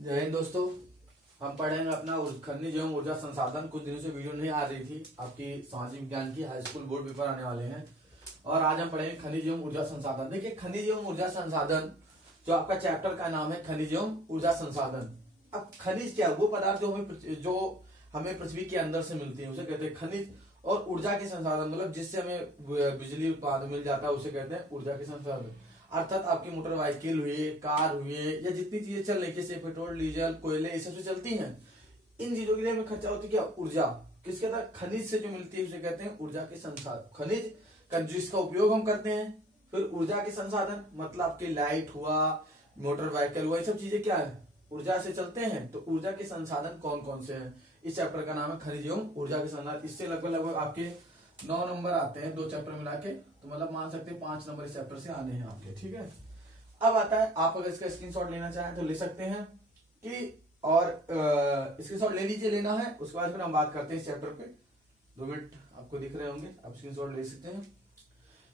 जय हिंद दोस्तों। हम पढ़ेंगे अपना खनिज एवं ऊर्जा संसाधन। कुछ दिनों से वीडियो नहीं आ रही थी, आपकी सामाजिक विज्ञान की हाई स्कूल बोर्ड पेपर आने वाले हैं और आज हम पढ़ेंगे खनिज एवं ऊर्जा संसाधन। देखिए, खनिज एवं ऊर्जा संसाधन जो आपका चैप्टर का नाम है खनिज एवं ऊर्जा संसाधन। अब खनिज क्या है? वो पदार्थ जो हमें पृथ्वी के अंदर से मिलती है उसे कहते हैं खनिज। और ऊर्जा के संसाधन मतलब जिससे हमें बिजली उत्पादन मिल जाता है उसे कहते हैं ऊर्जा के संसाधन। अर्थात आपकी मोटर व्हीकल हुए, कार हुए या जितनी चीजें चल रही जैसे पेट्रोल, डीजल, कोयले, ये सब से चलती हैं, इन चीजों के लिए हमें खर्चा होती है क्या? ऊर्जा। किसके अंदर? खनिज से जो मिलती है उसे कहते हैं ऊर्जा के संसाधन। खनिज का जिसका उपयोग हम करते हैं। फिर ऊर्जा के संसाधन मतलब आपके लाइट हुआ, मोटर व्हीकल हुआ, ये सब चीजें क्या है? ऊर्जा से चलते हैं। तो ऊर्जा के संसाधन कौन कौन से हैं? इस चैप्टर का नाम है खनिज एवं ऊर्जा के संसाधन। इससे लगभग आपके 9 नंबर आते हैं, 2 चैप्टर मिला के, तो मतलब मान सकते हैं 5 नंबर इस चैप्टर से आने हैं आपके। ठीक है, अब आता है, आप अगर इसका स्क्रीनशॉट लेना चाहें तो ले सकते हैं कि, और स्क्रीनशॉट ले लीजिए, लेना है। उसके बाद फिर हम बात करते हैं इस चैप्टर पे। 2 मिनट आपको दिख रहे होंगे, आप स्क्रीनशॉट ले सकते हैं।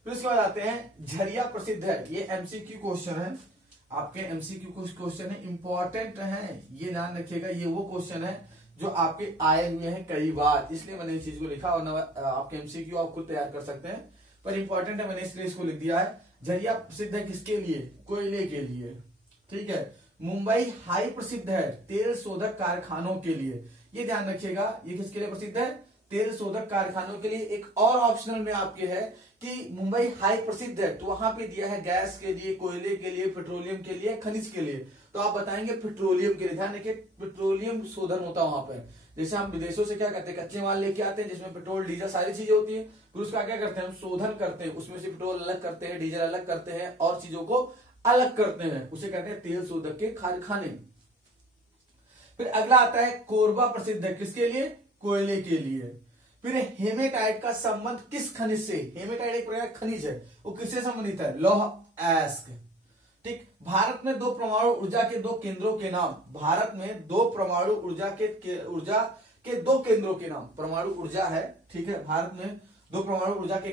फिर उसके बाद आते हैं झरिया प्रसिद्ध है। ये एमसीक्यू क्वेश्चन है, आपके एमसीक्यू क्वेश्चन है, इंपॉर्टेंट है, ये ध्यान रखिएगा। ये वो क्वेश्चन है जो आपके आए हुए हैं कई बार, इसलिए मैंने इस चीज को लिखा। और आपके एमसीक्यू आप खुद तैयार कर सकते हैं, पर इंपॉर्टेंट है, मैंने इसलिए इसको लिख दिया है। झरिया प्रसिद्ध है किसके लिए? कोयले के लिए। ठीक है। मुंबई हाई प्रसिद्ध है तेल शोधक कारखानों के लिए। ये ध्यान रखिएगा, ये किसके लिए प्रसिद्ध है? तेल शोधक कारखानों के लिए। एक और ऑप्शनल में आपके है कि मुंबई हाई प्रसिद्ध है, तो वहां पे दिया है गैस के लिए, कोयले के लिए, पेट्रोलियम के लिए, खनिज के लिए। तो आप बताएंगे पेट्रोलियम के लिए। ध्यान रखिए, पेट्रोलियम शोधन होता है वहां पर। जैसे हम विदेशों से क्या करते हैं, कच्चे माल लेके आते हैं जिसमें पेट्रोल, डीजल, सारी चीजें होती है। फिर उसका क्या करते हैं, हम शोधन करते हैं, उसमें से पेट्रोल अलग करते हैं, डीजल अलग करते हैं और चीजों को अलग करते हैं, उसे कहते हैं तेल शोधक के कारखाने। फिर अगला आता है कोरबा प्रसिद्ध है किसके लिए? कोयले के लिए। फिर हेमेटाइट का संबंध किस खनिज से? हेमेटाइट एक प्रकार का खनिज है, वो किससे संबंधित है? लौह अयस्क। ठीक। भारत में 2 परमाणु ऊर्जा के 2 केंद्रों के नाम। भारत में 2 परमाणु ऊर्जा के 2 केंद्रों के नाम। परमाणु ऊर्जा है, ठीक है। भारत में 2 परमाणु ऊर्जा के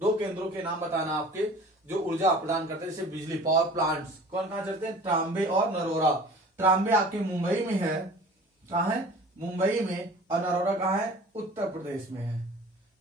2 केंद्रों के नाम बताना आपके, जो ऊर्जा प्रदान करते हैं, जैसे बिजली पावर प्लांट्स। कौन कहां चलते हैं? ट्राम्बे और नरोरा। ट्राम्बे आपके मुंबई में है। कहां है? मुंबई में। और नरोरा कहां है? उत्तर प्रदेश में है।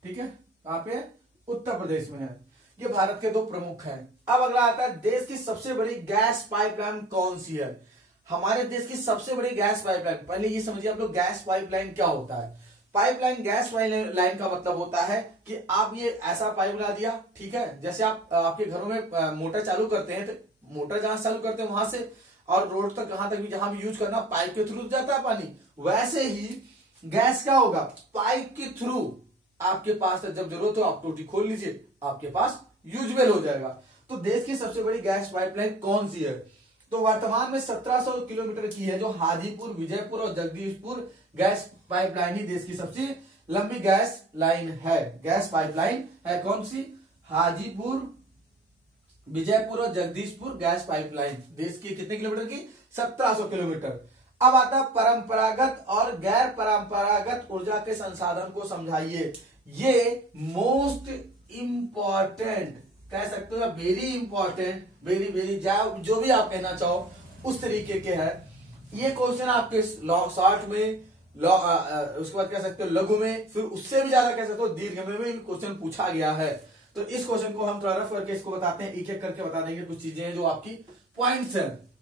ठीक है, कहां पे? उत्तर प्रदेश में है। ये भारत के 2 प्रमुख हैं। अब अगला आता है देश की सबसे बड़ी गैस पाइपलाइन कौन सी है? हमारे देश की सबसे बड़ी गैस पाइपलाइन, पहले ये समझिए आप लोग गैस पाइपलाइन क्या होता है। पाइपलाइन, गैस लाइन का मतलब होता है कि आप ये ऐसा पाइप लगा दिया, ठीक है। जैसे आप आपके घरों में मोटर चालू करते हैं, तो मोटर जहां चालू करते हैं वहां से और रोड तक, कहां तक भी जहां भी यूज करना, पाइप के थ्रू जाता है पानी। वैसे ही गैस क्या होगा? पाइप के थ्रू आपके पास जब जरूरत हो आप टोटी खोल लीजिए, आपके पास यूजवेल हो जाएगा। तो देश की सबसे बड़ी गैस पाइपलाइन कौन सी है? तो वर्तमान में 1700 किलोमीटर की है, जो हाजीपुर, विजयपुर और जगदीशपुर गैस पाइपलाइन ही देश की सबसे लंबी गैस लाइन है। गैस पाइपलाइन है कौन सी? हाजीपुर, विजयपुर और जगदीशपुर गैस पाइपलाइन। देश की कितने किलोमीटर की? 1700 किलोमीटर। अब आता परंपरागत और गैर परंपरागत ऊर्जा के संसाधन को समझाइए। ये मोस्ट इंपॉर्टेंट कह सकते हो, वेरी इंपॉर्टेंट, वेरी वेरी, जो भी आप कहना चाहो उस तरीके के है। ये क्वेश्चन आपके शॉर्ट में, उसके बाद कह सकते हो लघु में, फिर उससे भी ज्यादा कह सकते हो दीर्घ में भी क्वेश्चन पूछा गया है। तो इस क्वेश्चन को हम थोड़ा रफ करके इसको बताते हैं, एक एक करके बता देंगे। कुछ चीजें हैं जो आपकी पॉइंट्स है।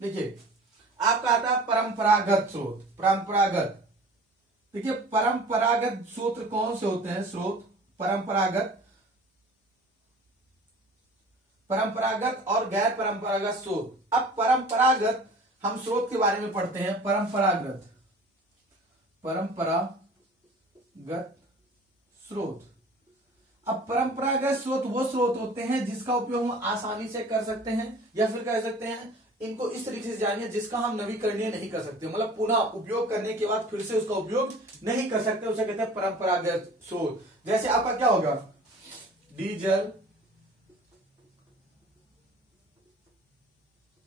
देखिए, आपका आता है परंपरागत स्रोत। परंपरागत, देखिए परंपरागत स्रोत कौन से होते हैं? स्रोत परंपरागत, परंपरागत और गैर परंपरागत स्रोत। अब परंपरागत हम स्रोत के बारे में पढ़ते हैं। परंपरागत, परंपरागत स्रोत। अब परंपरागत स्रोत वो स्रोत होते हैं जिसका उपयोग हम आसानी से कर सकते हैं, या फिर कह सकते हैं इनको इस तरीके से जानिए जिसका हम नवीकरणीय नहीं कर सकते, मतलब पुनः उपयोग करने के बाद फिर से उसका उपयोग नहीं कर सकते, उसे कहते हैं परंपरागत स्रोत। जैसे आपका क्या होगा? डीजल,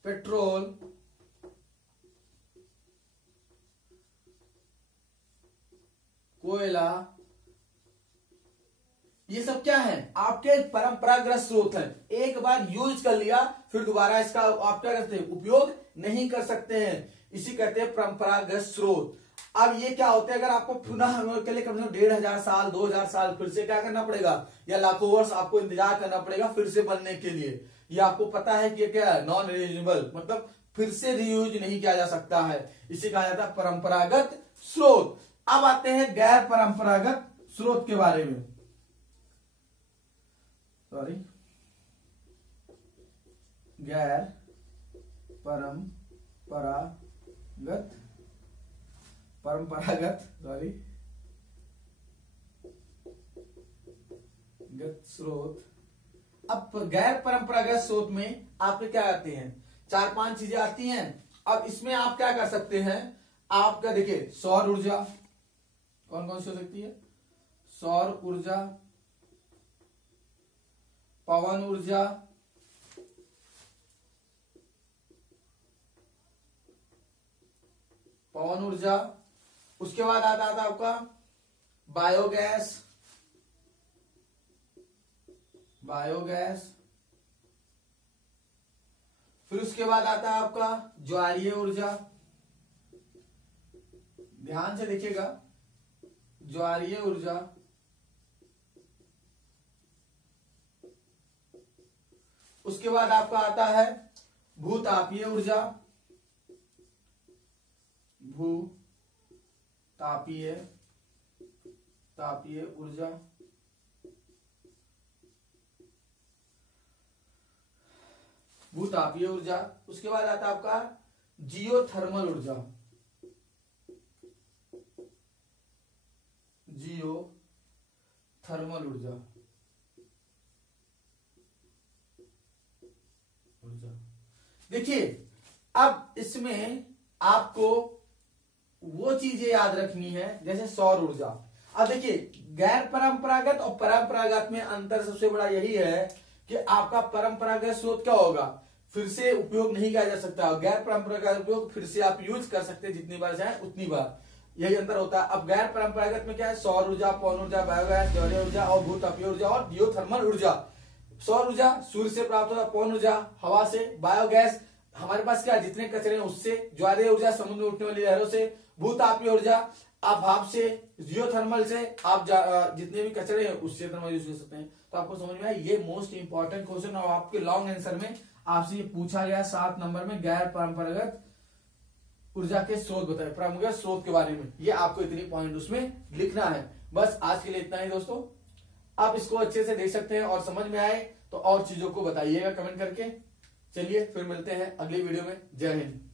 पेट्रोल, कोयला, ये सब क्या है आपके परंपरागत स्रोत है। एक बार यूज कर लिया फिर दोबारा इसका आप क्या करते हैं, उपयोग नहीं कर सकते हैं, इसी कहते हैं परंपरागत स्रोत। अब ये क्या होता है, अगर आपको पुनः के लिए कम से कम 1500 साल 2000 साल फिर से क्या करना पड़ेगा, या लाखों वर्ष आपको इंतजार करना पड़ेगा फिर से बनने के लिए। ये आपको पता है कि क्या है, नॉन रीयूजेबल, मतलब फिर से रीयूज नहीं किया जा सकता है, इसे कहा जाता है परंपरागत स्रोत। अब आते हैं गैर परंपरागत स्रोत के बारे में। सॉरी, गैर परंपरागत स्रोत। अब गैर परंपरागत स्रोत में आपके क्या आते हैं, 4-5 चीजें आती हैं। अब इसमें आप क्या कर सकते हैं, आपका देखिए सौर ऊर्जा, कौन कौन सी हो सकती है, सौर ऊर्जा, पवन ऊर्जा, उसके बाद आता आपका बायोगैस, फिर उसके बाद आता है आपका ज्वारीय ऊर्जा, ध्यान से देखिएगा, ज्वारीय ऊर्जा, उसके बाद आपका आता है भूतापीय ऊर्जा, तापीय ऊर्जा, भूतापीय ऊर्जा। उसके बाद आता है आपका जियोथर्मल ऊर्जा, देखिए अब इसमें आपको वो चीजें याद रखनी है जैसे सौर ऊर्जा। अब देखिए गैर परंपरागत और परंपरागत में अंतर सबसे बड़ा यही है कि आपका परंपरागत स्रोत क्या होगा, फिर से उपयोग नहीं किया जा सकता, और गैर परंपरागत उपयोग फिर से आप यूज कर सकते हैं, जितनी बार चाहे उतनी बार, यही अंतर होता है। अब गैर परंपरागत में क्या है, सौर ऊर्जा, पवन ऊर्जा, बायोगैस, ज्वारीय ऊर्जा और भूतापीय ऊर्जा और जियोथर्मल ऊर्जा। सौर ऊर्जा सूर्य से प्राप्त होता है, पवन ऊर्जा हवा से, बायोगैस हमारे पास क्या जितने कचरे हैं उससे, ज्वारीय ऊर्जा समुद्र में उठने वाली लहरों से, भूतापीय ऊर्जा आप भाप से, जियोथर्मल से आप जितने भी कचरे हैं उससे थर्मल यूज कर सकते हैं। तो आपको समझ में आया, ये मोस्ट इंपॉर्टेंट क्वेश्चन, और आपके लॉन्ग आंसर में आपसे ये पूछा गया 7 नंबर में, गैर परंपरागत ऊर्जा के स्रोत बताए, परंपरागत स्रोत के बारे में, ये आपको इतनी पॉइंट उसमें लिखना है। बस आज के लिए इतना ही दोस्तों, आप इसको अच्छे से देख सकते हैं, और समझ में आए तो और चीजों को बताइएगा कमेंट करके। चलिए फिर मिलते हैं अगली वीडियो में, जय हिंद।